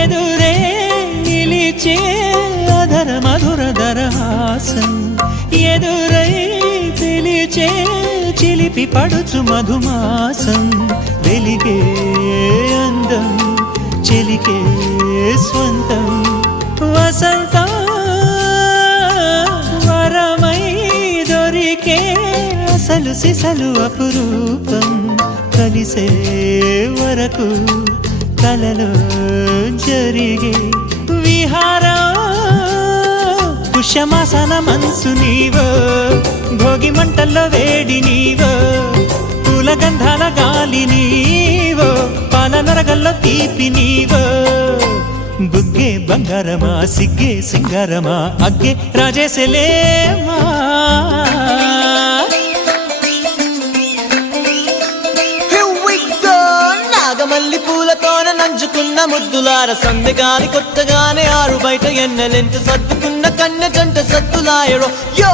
ఎదురే నిలిచే అధర మధుర దరహాసం ఎదురై పిలిచే చిలిపి పడుచు మధుమాసం వెలిగే అందం చెలికే స్వంతం వసంతం వరమై దొరికే అసలు సిసలు అపురూపం కలిసే వరకు కలలో జరిగే విహారం పుష్యమాసన మనసు నీవో భోగి మంటల్లో వేడి నీవో పూల గంధాల గాలి నీవో పాల నరగల్లో తీపి నీవో బుగ్గే బంగారమా సిగ్గే సింగారమా అగ్గే రాజేసలేమా మల్లి పూలతోన నంచుకున్న ముద్దులార సందెగాని కొత్తగానే ఆరు బయట ఎన్నెలెంట సర్దుకున్న కన్నె జంట సత్తులాయరో యో